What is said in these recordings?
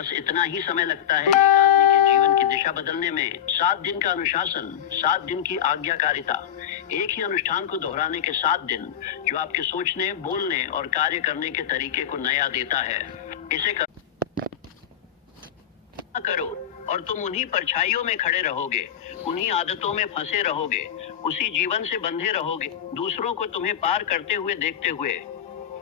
बस इतना ही समय लगता है एक आदमी के जीवन की दिशा बदलने में। 7 दिन का अनुशासन, 7 दिन की आज्ञाकारिता, एक ही अनुष्ठान को दोहराने के 7 दिन, जो आपके सोचने, बोलने और कार्य करने के तरीके को नया देता है। इसे करो और तुम उन्हीं परछाइयों में खड़े रहोगे, उन्हीं आदतों में फंसे रहोगे, उसी जीवन से बंधे रहोगे, दूसरों को तुम्हें पार करते हुए देखते हुए।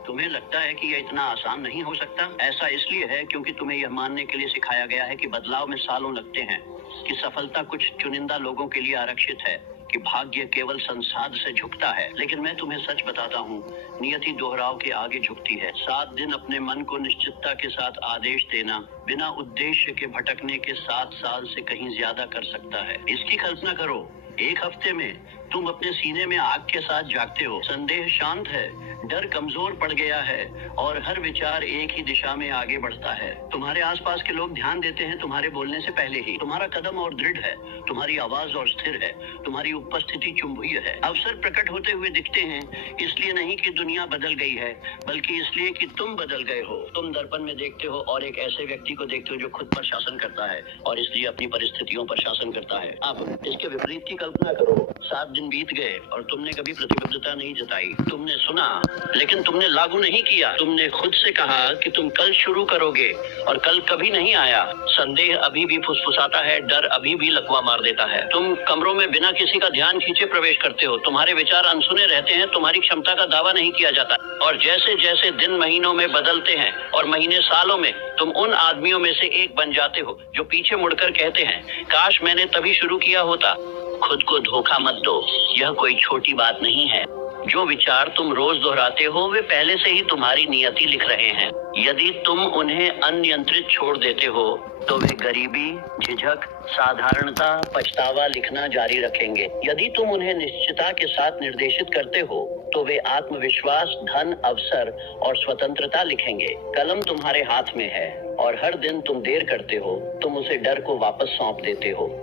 तुम्हें लगता है कि यह इतना आसान नहीं हो सकता। ऐसा इसलिए है क्योंकि तुम्हें यह मानने के लिए सिखाया गया है कि बदलाव में सालों लगते हैं, कि सफलता कुछ चुनिंदा लोगों के लिए आरक्षित है, कि भाग्य केवल संसाध से झुकता है। लेकिन मैं तुम्हें सच बताता हूँ, नियति दोहराव के आगे झुकती है। 7 दिन अपने मन को निश्चितता के साथ आदेश देना, बिना उद्देश्य के भटकने के 7 साल से कहीं ज्यादा कर सकता है। इसकी कल्पना करो, एक हफ्ते में तुम अपने सीने में आग के साथ जागते हो, संदेह शांत है, डर कमजोर पड़ गया है और हर विचार एक ही दिशा में आगे बढ़ता है। तुम्हारे आसपास के लोग ध्यान देते हैं तुम्हारे बोलने से पहले ही। तुम्हारा कदम और दृढ़ है, तुम्हारी आवाज और स्थिर है, तुम्हारी उपस्थिति चुंबकीय है। अवसर प्रकट होते हुए दिखते हैं, इसलिए नहीं कि दुनिया बदल गई है, बल्कि इसलिए कि तुम बदल गए हो। तुम दर्पण में देखते हो और एक ऐसे व्यक्ति को देखते हो जो खुद पर शासन करता है और इसलिए अपनी परिस्थितियों पर शासन करता है। अब इसके विपरीत की कल्पना करो। 7 दिन बीत गए और तुमने कभी प्रतिबद्धता नहीं जताई। तुमने सुना लेकिन तुमने लागू नहीं किया। तुमने खुद से कहा कि तुम कल शुरू करोगे और कल कभी नहीं आया। संदेह अभी भी फुसफुसाता है, डर अभी भी लकवा मार देता है। तुम कमरों में बिना किसी का ध्यान खींचे प्रवेश करते हो, तुम्हारे विचार अनसुने रहते हैं, तुम्हारी क्षमता का दावा नहीं किया जाता। और जैसे जैसे दिन महीनों में बदलते हैं और महीने सालों में, तुम उन आदमियों में से एक बन जाते हो जो पीछे मुड़कर कहते हैं, काश मैंने तभी शुरू किया होता। खुद को धोखा मत दो, यह कोई छोटी बात नहीं है। जो विचार तुम रोज दोहराते हो वे पहले से ही तुम्हारी नियति लिख रहे हैं। यदि तुम उन्हें अनियंत्रित छोड़ देते हो तो वे गरीबी, झिझक, साधारणता, पछतावा लिखना जारी रखेंगे। यदि तुम उन्हें निश्चितता के साथ निर्देशित करते हो तो वे आत्मविश्वास, धन, अवसर और स्वतंत्रता लिखेंगे। कलम तुम्हारे हाथ में है और हर दिन तुम देर करते हो, तुम उसे डर को वापस सौंप देते हो।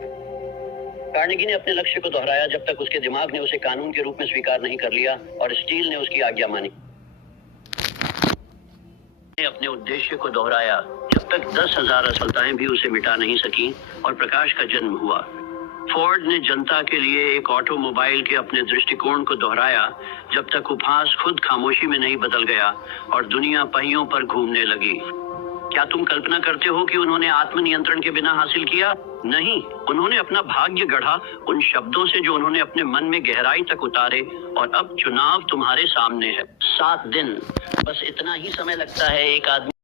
कार्नेगी ने अपने लक्ष्य को दोहराया जब तक उसके दिमाग ने उसे कानून के रूप में स्वीकार नहीं कर लिया और स्टील ने उसकी आज्ञा मानी। अपने उद्देश्य को दोहराया जब तक 10,000 असफलताएं भी उसे मिटा नहीं सकी और प्रकाश का जन्म हुआ। फोर्ड ने जनता के लिए एक ऑटोमोबाइल के अपने दृष्टिकोण को दोहराया जब तक उपहास खुद खामोशी में नहीं बदल गया और दुनिया पहियों पर घूमने लगी। क्या तुम कल्पना करते हो कि उन्होंने आत्मनियंत्रण के बिना हासिल किया? नहीं, उन्होंने अपना भाग्य गढ़ा उन शब्दों से जो उन्होंने अपने मन में गहराई तक उतारे और अब चुनाव तुम्हारे सामने है। 7 दिन, बस इतना ही समय लगता है एक आदमी